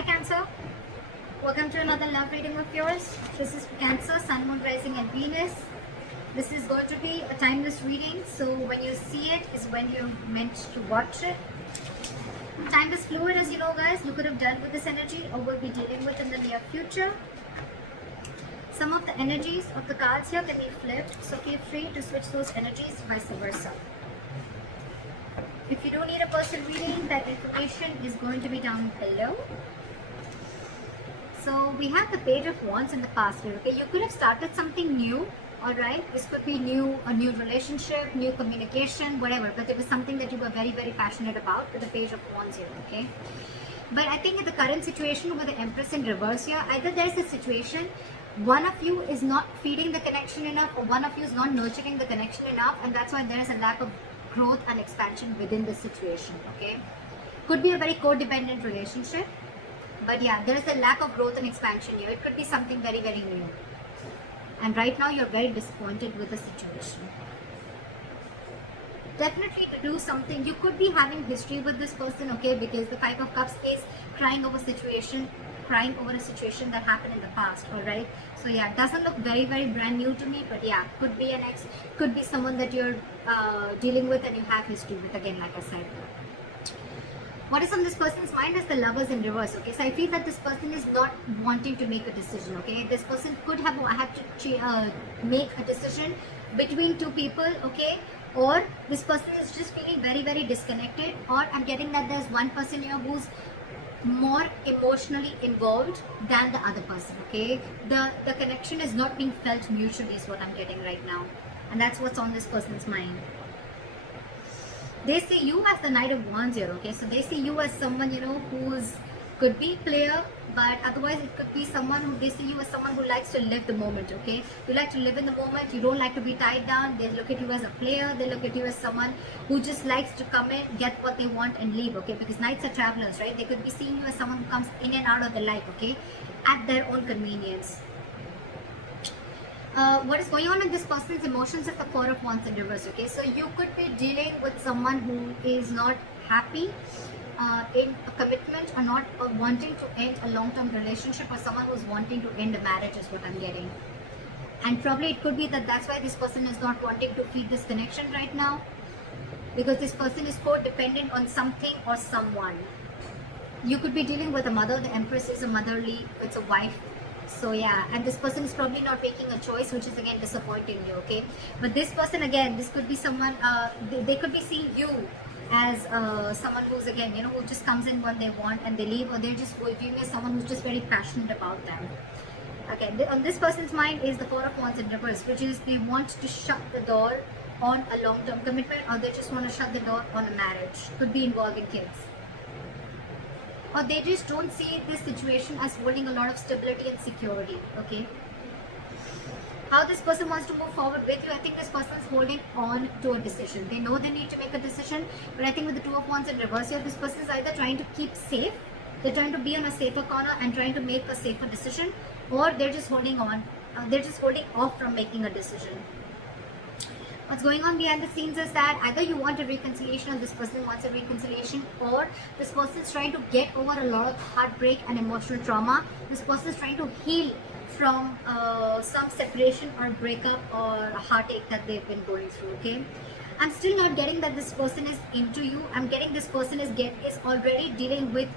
Hi Cancer, welcome to another love reading of yours. This is for Cancer, Sun, Moon, Rising and Venus. This is going to be a timeless reading, so when you see it is when you're meant to watch it. Time is fluid, as you know guys. You could have dealt with this energy or will be dealing with in the near future. Some of the energies of the cards here can be flipped, so feel free to switch those energies, vice versa. If you don't need a personal reading, that information is going to be down below. So we have the Page of Wands in the past here. Okay, you could have started something new. All right, this could be new, a new relationship, new communication, whatever. But it was something that you were very, very passionate about with the Page of Wands here. Okay, but I think in the current situation with the Empress in reverse here, either there's a situation one of you is not feeding the connection enough, or one of you is not nurturing the connection enough, and that's why there is a lack of growth and expansion within the situation. Okay, could be a very codependent relationship, but yeah, there is a lack of growth and expansion here. It could be something very, very new, and right now you're very disappointed with the situation. Definitely to do something, you could be having history with this person, okay, because the Five of Cups is crying over a situation that happened in the past. All right, so yeah, it doesn't look very, very brand new to me, but yeah, could be an ex, could be someone that you're dealing with and you have history with, again, like I said. What is on this person's mind is the Lovers in reverse. Okay, so I feel that this person is not wanting to make a decision. Okay, this person could have had to make a decision between two people. Okay, or this person is just feeling very, very disconnected, or I'm getting that there's one person here who's more emotionally involved than the other person. Okay, the connection is not being felt mutually is what I'm getting right now, and that's what's on this person's mind. They see you as the Knight of Wands here. Okay, so they see you as someone, you know, who's could be player, but otherwise it could be someone who, they see you as someone who likes to live the moment. Okay, you like to live in the moment, you don't like to be tied down. They look at you as a player, they look at you as someone who just likes to come in, get what they want and leave. Okay, because knights are travelers, right? They could be seeing you as someone who comes in and out of the life, okay, at their own convenience. What is going on in this person's emotions is the Four of Wands in reverse. Okay, so you could be dealing with someone who is not happy in a commitment, or not wanting to end a long-term relationship, or someone who's wanting to end a marriage is what I'm getting. And probably it could be that that's why this person is not wanting to feed this connection right now, because this person is codependent on something or someone. You could be dealing with a mother. The Empress is a motherly, it's a wife. So yeah, and this person is probably not making a choice, which is again disappointing you. Okay, but this person, again, this could be someone, they could be seeing you as someone who's, again, you know, who just comes in when they want and they leave, or they're just viewing as someone who's just very passionate about them. Okay, on this person's mind is the Four of Wands in reverse, which is they want to shut the door on a long-term commitment, or they just want to shut the door on a marriage. Could be involving kids, or they just don't see this situation as holding a lot of stability and security. Okay, how this person wants to move forward with you, I think this person is holding on to a decision. They know they need to make a decision, but I think with the Two of Wands in reverse here, this person is either trying to keep safe, they're trying to be on a safer corner and trying to make a safer decision, or they're just holding on, they're just holding off from making a decision. What's going on behind the scenes is that either you want a reconciliation, or this person wants a reconciliation, or this person is trying to get over a lot of heartbreak and emotional trauma. This person is trying to heal from some separation or breakup or a heartache that they've been going through. Okay, I'm still not getting that this person is into you. I'm getting this person is already dealing with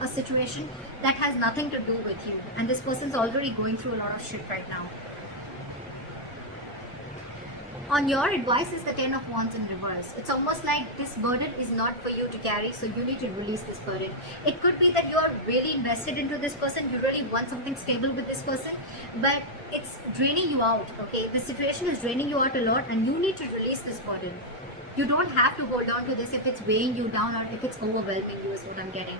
a situation that has nothing to do with you, and this person is already going through a lot of shit right now. On your advice is the Ten of Wands in reverse. It's almost like this burden is not for you to carry, so you need to release this burden. It could be that you are really invested into this person, you really want something stable with this person, but it's draining you out. Okay, the situation is draining you out a lot, and you need to release this burden. You don't have to hold on to this if it's weighing you down or if it's overwhelming you, is what I'm getting.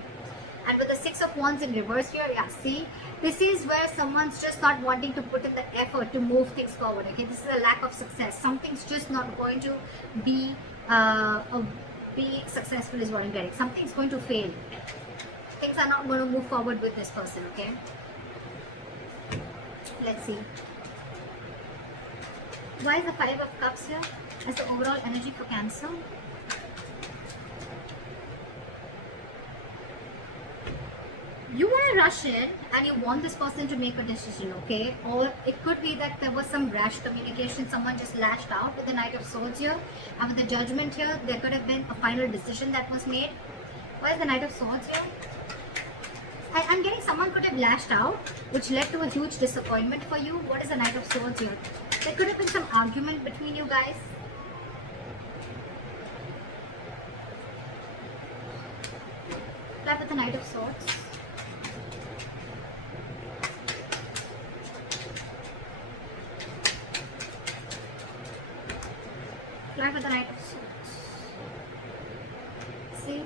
And with the Six of Wands in reverse here, yeah, see, this is where someone's just not wanting to put in the effort to move things forward. Okay, this is a lack of success. Something's just not going to be successful is what I'm getting. Something's going to fail. Things are not going to move forward with this person. Okay, let's see. Why is the Five of Cups here as the overall energy for Cancer? You want a rush in and you want this person to make a decision, okay? Or it could be that there was some rash communication, someone just lashed out with the Knight of Swords here. And with the Judgment here, there could have been a final decision that was made. Why is the Knight of Swords here? I'm getting someone could have lashed out, which led to a huge disappointment for you. What is the Knight of Swords here? There could have been some argument between you guys. Play with the Knight of Swords. Play with the Knight of Swords. See?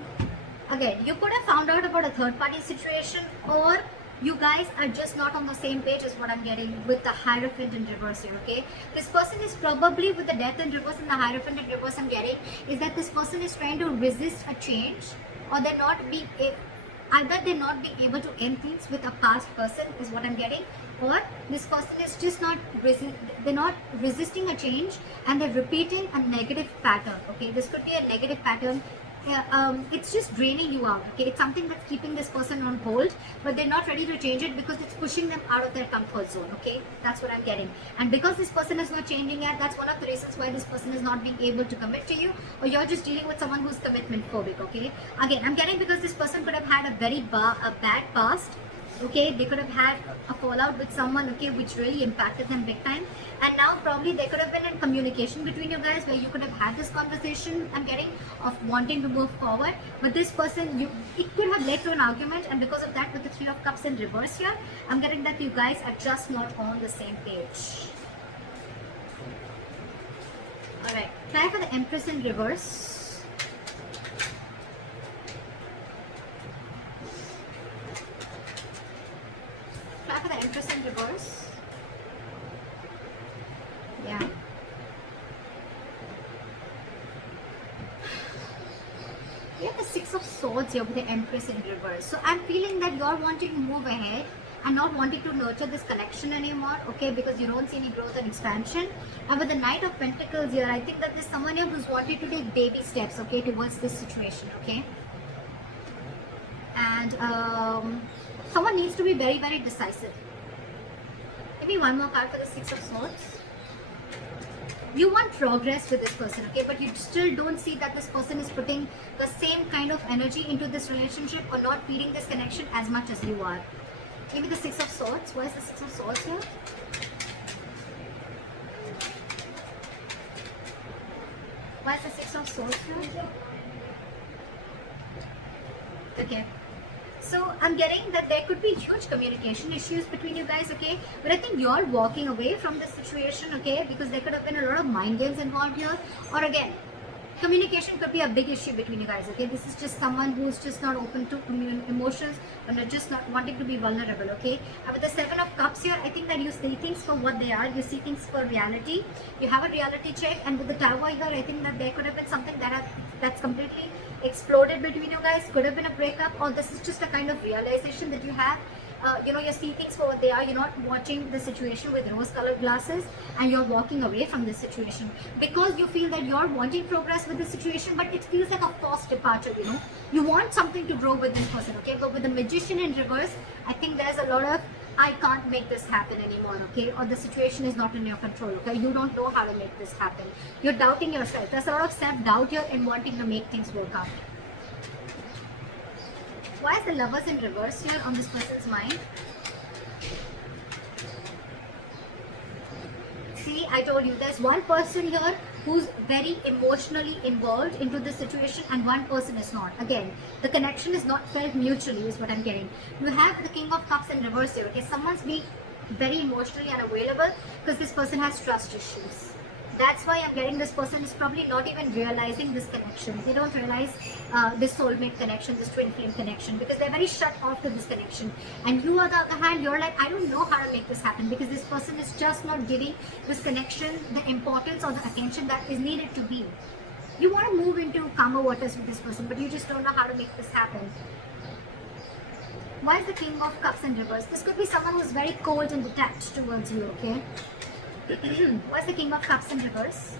Again, you could have found out about a third party situation, or you guys are just not on the same page is what I'm getting with the Hierophant in reverse here, okay? This person is probably with the Death in reverse and the Hierophant in reverse I'm getting is that this person is trying to resist a change, or they're not being either they're not being able to end things with a past person is what I'm getting, or this person is just not they're not resisting a change and they're repeating a negative pattern, okay? This could be a negative pattern. It's just draining you out, okay? It's something that's keeping this person on hold, but they're not ready to change it because it's pushing them out of their comfort zone, okay? That's what I'm getting. And because this person is not changing yet, that's one of the reasons why this person is not being able to commit to you, or you're just dealing with someone who's commitment phobic, okay? Again, I'm getting because this person could have had a very bad past, okay? They could have had a fallout with someone, okay, which really impacted them big time, and now probably there could have been a communication between you guys where you could have had this conversation, I'm getting, of wanting to move forward, but this person, it could have led to an argument, and because of that, with the Three of Cups in reverse here, I'm getting that you guys are just not on the same page. Alright, try for the Empress in reverse. Try for the Empress in reverse. Yeah. We have the Six of Swords here with the Empress in reverse. So I'm feeling that you're wanting to move ahead and not wanting to nurture this connection anymore, okay, because you don't see any growth and expansion. And with the Knight of Pentacles here, I think that there's someone here who's wanting to take baby steps, okay, towards this situation, okay. And someone needs to be very, very decisive. Maybe one more card for the Six of Swords. You want progress with this person, okay, but you still don't see that this person is putting the same kind of energy into this relationship or not feeding this connection as much as you are. Maybe the Six of Swords. Why is the Six of Swords here? Why is the Six of Swords here? Okay. So I'm getting that there could be huge communication issues between you guys, okay? But I think you're walking away from this situation, okay? Because there could have been a lot of mind games involved here. Or again, communication could be a big issue between you guys, okay? This is just someone who's just not open to emotions and just not wanting to be vulnerable, okay? And with the Seven of Cups here, I think that you see things for what they are. You see things for reality. You have a reality check. And with the Tower here, I think that there could have been something that's completely exploded between you guys. Could have been a breakup, or this is just a kind of realization that you have. You see things for what they are. You're not watching the situation with rose-colored glasses, and you're walking away from this situation because you feel that you're wanting progress with the situation, but it feels like a forced departure. You want something to grow with this person, okay? But with the Magician in reverse, I think there's a lot of I can't make this happen anymore, okay? Or the situation is not in your control, okay? You don't know how to make this happen. You're doubting yourself. There's a lot of self-doubt here in wanting to make things work out. Why is the Lovers in reverse here on this person's mind? See, I told you, there's one person here who's very emotionally involved into this situation and one person is not. Again, the connection is not felt mutually is what I'm getting. You have the King of Cups in reverse here, okay? Someone's being very emotionally unavailable because this person has trust issues. That's why I'm getting this person is probably not even realizing this connection. They don't realize this soulmate connection, this twin flame connection, because they're very shut off to this connection. And you, on the other hand, you're like, I don't know how to make this happen because this person is just not giving this connection the importance or the attention that is needed to be. You want to move into calmer waters with this person, but you just don't know how to make this happen. Why is the King of Cups in reverse? This could be someone who's very cold and detached towards you, okay? What's the King of Cups in reverse?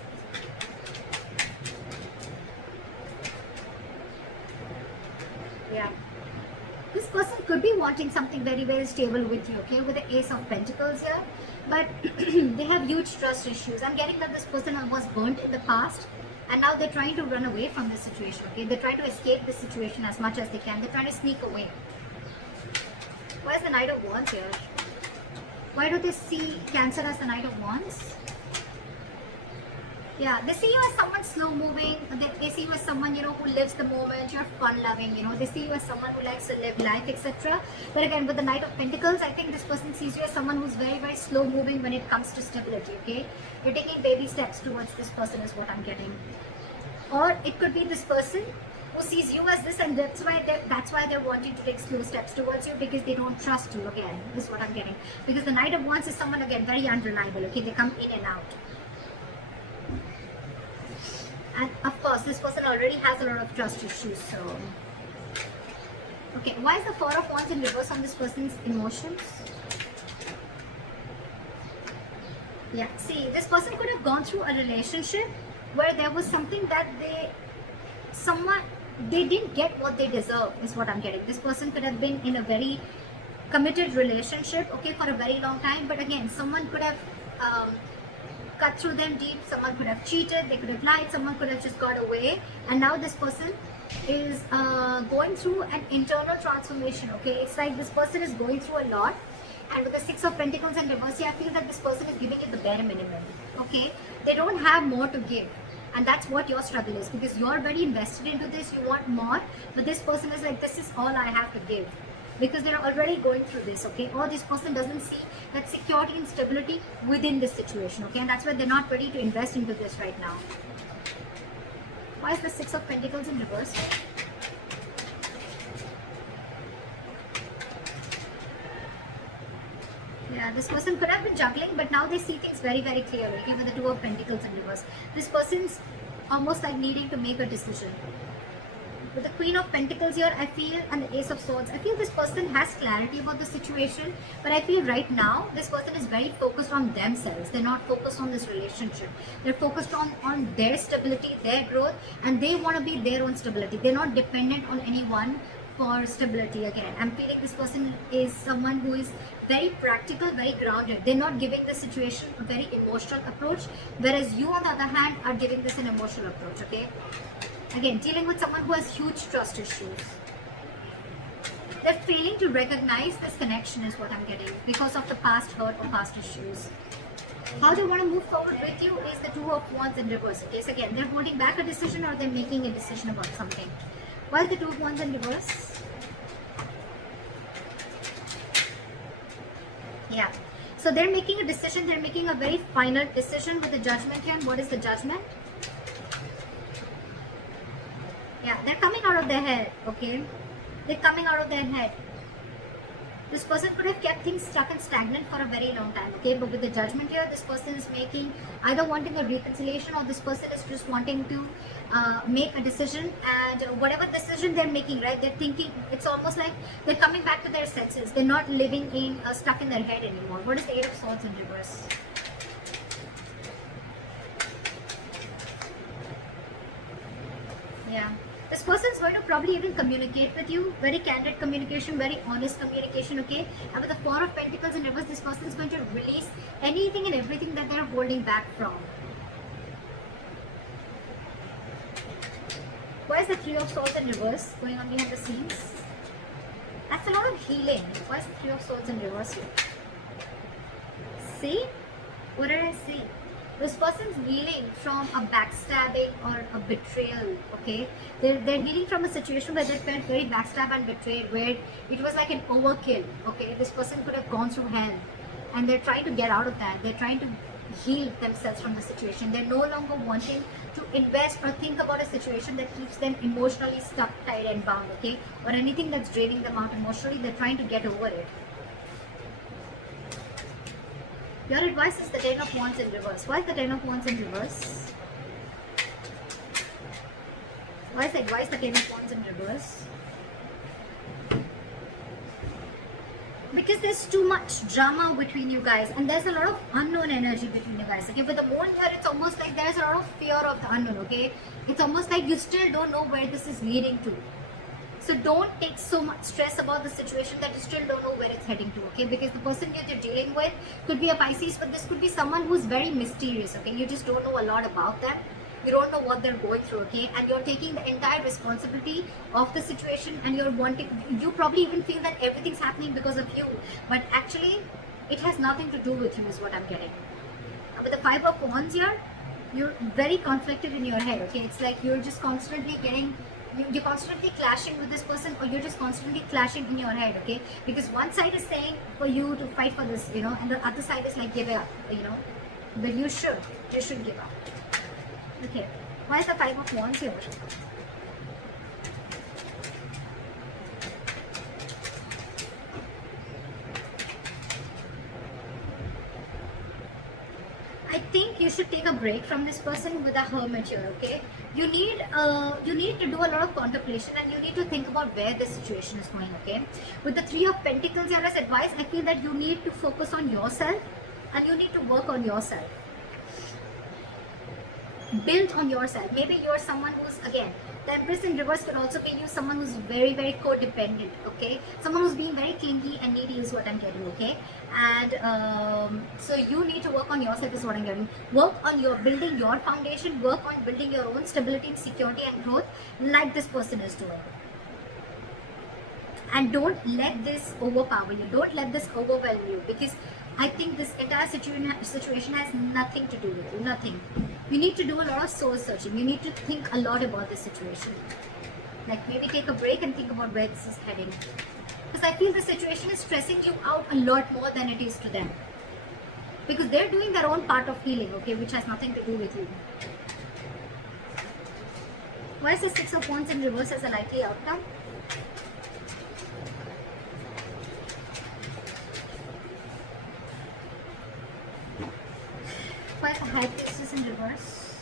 Yeah. This person could be wanting something very, very stable with you, okay, with the Ace of Pentacles here. But they have huge trust issues. I'm getting that this person was burnt in the past, and now they're trying to run away from this situation, okay? They're trying to escape this situation as much as they can. They're trying to sneak away. Why is the Knight of Wands here? Why do they see Cancer as the Knight of Wands? Yeah, they see you as someone slow moving. They see you as someone, you know, who lives the moment. You're fun loving, you know. They see you as someone who likes to live life, etc. But again, with the Knight of Pentacles, I think this person sees you as someone who's very, very slow moving when it comes to stability, okay? You're taking baby steps towards this person is what I'm getting. Or it could be this person who sees you as this, and that's why they're wanting to take slow steps towards you, because they don't trust you, again. This is what I'm getting. Because the Knight of Wands is someone, again, very unreliable, okay? They come in and out. And of course, this person already has a lot of trust issues, so... Okay, why is the Four of Wands in reverse on this person's emotions? Yeah, see, this person could have gone through a relationship where there was something that they didn't get what they deserve, is what I'm getting. This person could have been in a very committed relationship, okay, for a very long time, but again, someone could have cut through them deep, someone could have cheated, they could have lied, someone could have just got away, and now this person is going through an internal transformation, okay? It's like this person is going through a lot, and with the Six of Pentacles in reverse, I feel that this person is giving you the bare minimum, okay? They don't have more to give, and that's what your struggle is, because you're very invested into this, you want more, but this person is like, this is all I have to give, because they're already going through this, okay? Or this person doesn't see that security and stability within this situation, okay? And that's why they're not ready to invest into this right now. Why is the Six of Pentacles in reverse? Yeah, this person could have been juggling, but now they see things very, very clearly, okay? With the Two of Pentacles in reverse. This person's almost like needing to make a decision. With the Queen of Pentacles here, I feel, and the Ace of Swords, I feel this person has clarity about the situation, but I feel right now, this person is very focused on themselves. They're not focused on this relationship. They're focused on their stability, their growth, and they want to be their own stability. They're not dependent on anyone for stability again. I'm feeling this person is someone who is very practical, very grounded. They're not giving the situation a very emotional approach, whereas you, on the other hand, are giving this an emotional approach, okay? Again, dealing with someone who has huge trust issues. They're failing to recognize this connection is what I'm getting because of the past hurt or past issues. How they want to move forward with you is the Two of Wands in reverse. Okay, so again, they're holding back a decision or they're making a decision about something. Why is the Two of Wands in reverse? Yeah. So they're making a decision. They're making a very final decision with the Judgment here. And what is the Judgment? Yeah, they're coming out of their head, okay? They're coming out of their head. This person could have kept things stuck and stagnant for a very long time, okay? But with the Judgment here, this person is making, either wanting a reconciliation or this person is just wanting to make a decision. And whatever decision they're making, right, they're thinking, it's almost like they're coming back to their senses. They're not living in, stuck in their head anymore. What is the Eight of Swords in reverse? Yeah. This person is going to probably even communicate with you, very candid communication, very honest communication, okay? And with the Four of Pentacles in reverse, this person is going to release anything and everything that they're holding back from. Why is the Three of Swords in reverse going on behind the scenes? That's a lot of healing. Why is the Three of Swords in reverse here? See? What did I see? This person's healing from a backstabbing or a betrayal, okay? They're healing from a situation where they felt very backstabbed and betrayed, where it was like an overkill, okay? This person could have gone through hell, and they're trying to get out of that. They're trying to heal themselves from the situation. They're no longer wanting to invest or think about a situation that keeps them emotionally stuck, tied and bound, okay? Or anything that's draining them out emotionally. They're trying to get over it. Your advice is the Ten of Wands in reverse. Why is the Ten of Wands in reverse? Why is the advice the Ten of Wands in reverse? Because there's too much drama between you guys and there's a lot of unknown energy between you guys. Okay, with the Moon here, it's almost like there's a lot of fear of the unknown, okay? It's almost like you still don't know where this is leading to. So don't take so much stress about the situation that you still don't know where it's heading to, okay? Because the person you're dealing with could be a Pisces, but this could be someone who's very mysterious, okay? You just don't know a lot about them. You don't know what they're going through, okay? And you're taking the entire responsibility of the situation, and you probably even feel that everything's happening because of you, but actually it has nothing to do with you, is what I'm getting. With the Five of Wands here, you're very conflicted in your head, okay? It's like you're just constantly you're constantly clashing with this person, or you're just constantly clashing in your head, okay? Because one side is saying for you to fight for this, and the other side is like, give it up, but you should give up. Okay, why is the Five of Wands here? I think you should take a break from this person with a Hermit here, okay? You need to do a lot of contemplation, and you need to think about where this situation is going, okay? With the Three of Pentacles here as advice, I feel that you need to focus on yourself, and you need to work on yourself. Build on yourself. Maybe you're someone who's, again, the Empress in reverse could also be you, someone who's very, very codependent, okay? Someone who's being very clingy and needy is what I'm getting, okay? And so you need to work on yourself is what I'm getting. Work on building your foundation, work on building your own stability and security and growth like this person is doing. And don't let this overpower you. Don't let this overwhelm you, because I think this entire situation has nothing to do with you. Nothing. You need to do a lot of soul searching. You need to think a lot about this situation. Like maybe take a break and think about where this is heading. Because I feel the situation is stressing you out a lot more than it is to them. Because they're doing their own part of healing, okay, which has nothing to do with you. Why is the Six of Wands in reverse as a likely outcome? Why is the High Priestess in reverse?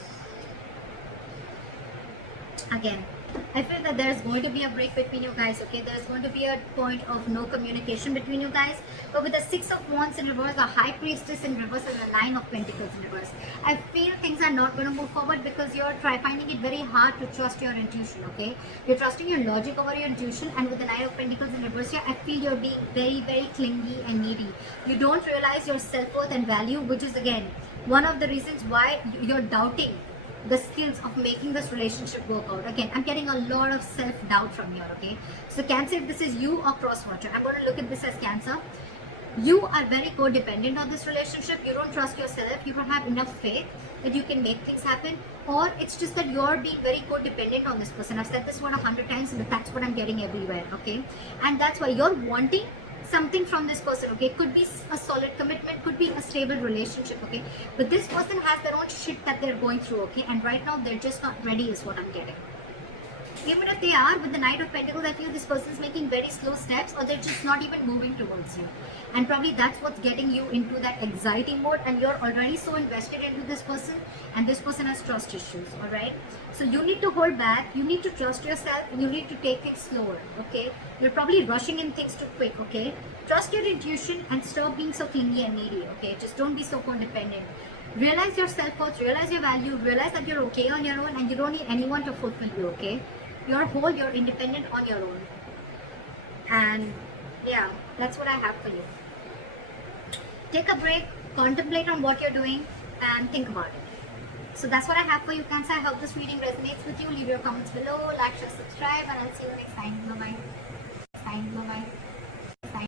Again, I feel that there's going to be a break between you guys, okay? There's going to be a point of no communication between you guys. But with the Six of Wands in reverse, the High Priestess in reverse, and the Nine of Pentacles in reverse, I feel things are not going to move forward because you're finding it very hard to trust your intuition, okay? You're trusting your logic over your intuition, and with the Nine of Pentacles in reverse here, I feel you're being very, very clingy and needy. You don't realize your self-worth and value, which is, again, one of the reasons why you're doubting the skills of making this relationship work out. Again, I'm getting a lot of self-doubt from here, okay? So Cancer, if this is you or cross-watcher, I'm going to look at this as Cancer. You are very codependent on this relationship. You don't trust yourself. You don't have enough faith that you can make things happen. Or it's just that you're being very codependent on this person. I've said this one 100 times, but that's what I'm getting everywhere, okay? And that's why you're wanting something from this person, okay? Could be a solid commitment, could be a stable relationship, okay? But this person has their own shit that they're going through, okay? And right now they're just not ready is what I'm getting. Even if they are, with the Knight of Pentacles, I feel this person is making very slow steps, or they're just not even moving towards you. And probably that's what's getting you into that anxiety mode, and you're already so invested into this person, and this person has trust issues, alright? So you need to hold back, you need to trust yourself, and you need to take things slower, okay? You're probably rushing in things too quick, okay? Trust your intuition and stop being so clingy and needy, okay? Just don't be so codependent. Realize your self-worth, realize your value, realize that you're okay on your own, and you don't need anyone to fulfill you, okay? You're whole, you're independent on your own. And yeah, that's what I have for you. Take a break, contemplate on what you're doing, and think about it. So that's what I have for you, Cancer. I hope this reading resonates with you. Leave your comments below, like, share, subscribe, and I'll see you next time. Bye-bye.